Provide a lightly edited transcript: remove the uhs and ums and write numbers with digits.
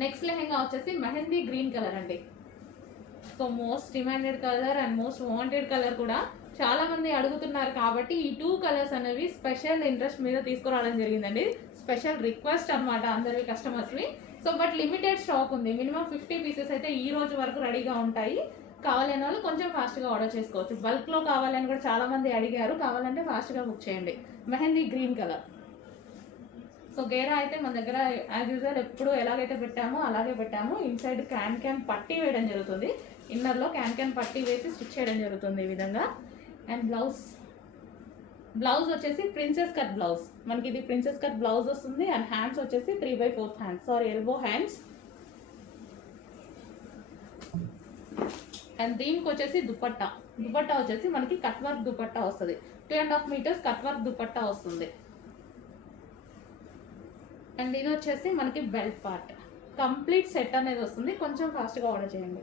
Next lehenga వచ్చేసి mehndi green colour అండి. So most demanded colour and most wanted colour కూడా చాలా మంది అడుగుతున్నారు కాబట్టి ఈ 2 కలర్స్ అనేవి స్పెషల్ ఇంట్రెస్ట్ మీద తీసుకురావడం జరిగిందండి. స్పెషల్ రిక్వెస్ట్ అనమాట అందరి కస్టమర్స్వి. సో బట్ లిమిటెడ్ స్టాక్ ఉంది. మినిమం 50 పీసెస్ అయితే ఈ రోజు వరకు రెడీగా ఉంటాయి. కావాలనే వాళ్ళు కొంచెం ఫాస్ట్గా ఆర్డర్ చేసుకోవచ్చు. బల్క్లో కావాలని కూడా చాలా మంది అడిగారు. కావాలంటే ఫాస్ట్గా బుక్ చేయండి. Mehndi green colour. సో గేరా అయితే మన దగ్గర యాజ్ యూజువల్ ఎప్పుడు ఎలాగైతే పెట్టామో అలాగే పెట్టాము. ఇన్సైడ్ క్యాన్ పట్టీ వేయడం జరుగుతుంది. ఇన్నర్లో క్యాన్ పట్టీ వేసి స్టిచ్ చేయడం జరుగుతుంది ఈ విధంగా. అండ్ బ్లౌజ్ వచ్చేసి ప్రిన్సెస్ కట్ బ్లౌజ్. మనకి ఇది ప్రిన్సెస్ కట్ బ్లౌజ్ వస్తుంది. అండ్ హ్యాండ్స్ వచ్చేసి 3/4 హ్యాండ్స్, ఎల్బో హ్యాండ్స్. అండ్ దీనికి వచ్చేసి దుపట్టా వచ్చేసి మనకి కట్ వర్క్ దుపట్టా వస్తుంది. 2.5 మీటర్స్ కట్ వర్క్ దుపట్టా వస్తుంది. అండ్ ఇది వచ్చేసి మనకి బెల్ట్ పార్ట్. కంప్లీట్ సెట్ అనేది వస్తుంది. కొంచెం ఫాస్ట్గా ఆర్డర్ చేయండి.